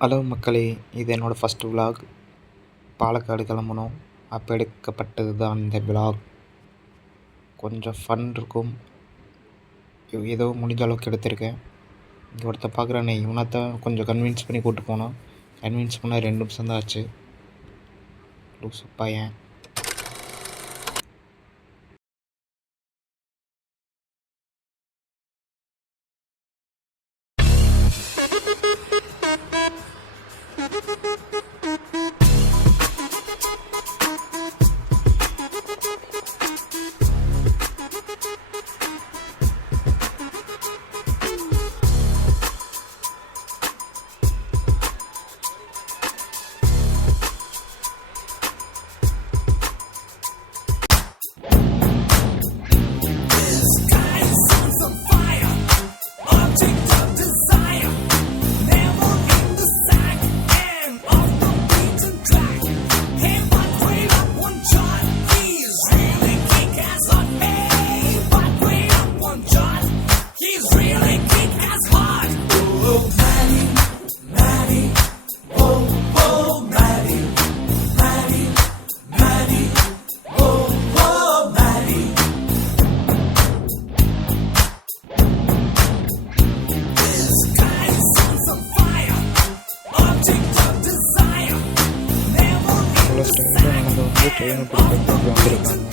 Hello மக்களே, இது என்னோடய ஃபஸ்ட்டு விலாக். பாலக்காடு கிளம்பணும், அப்போ எடுக்கப்பட்டது தான் இந்த விலாக். கொஞ்சம் ஃபன் இருக்கும், ஏதோ முடிஞ்ச அளவுக்கு எடுத்திருக்கேன். இங்கே ஒருத்தர் பார்க்குறானே, இவனை தான் கொஞ்சம் கன்வின்ஸ் பண்ணி கூப்பிட்டு போனோம். கன்வின்ஸ் பண்ணால் 2 நிமிஷம் தான் ஆச்சு. லூசு பையன். ஸ்டைலாக நம்ம வந்து ட்ரெயினை பிடிக்கிறதுக்கு வந்திருக்காங்க.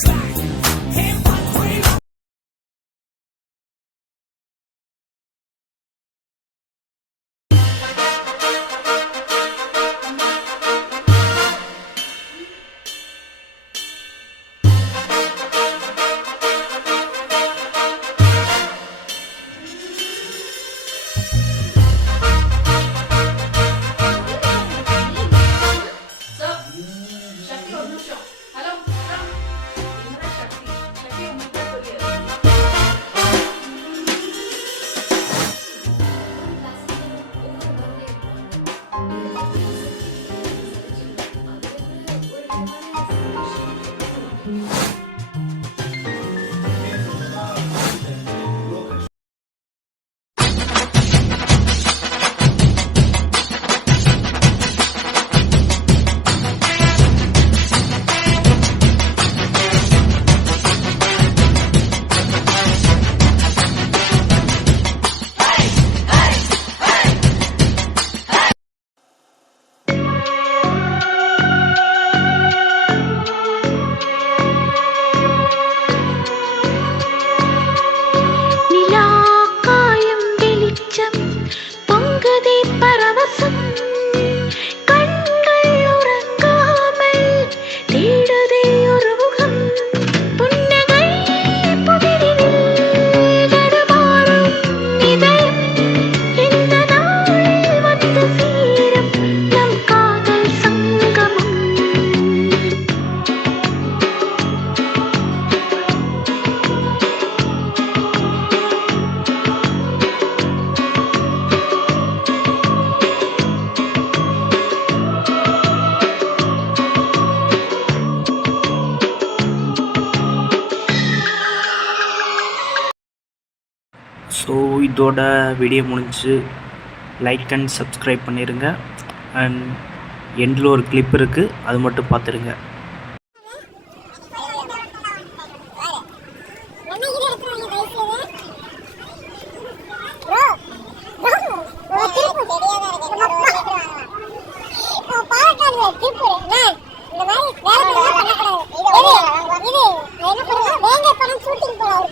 ஸோ இதோட வீடியோ முடிஞ்சு. லைக் அண்ட் சப்ஸ்கிரைப் பண்ணிடுங்க. அண்ட் எண்டில் ஒரு கிளிப் இருக்குது, அது மட்டும் பார்த்துருங்க. ஷூட்டிங் போலாம்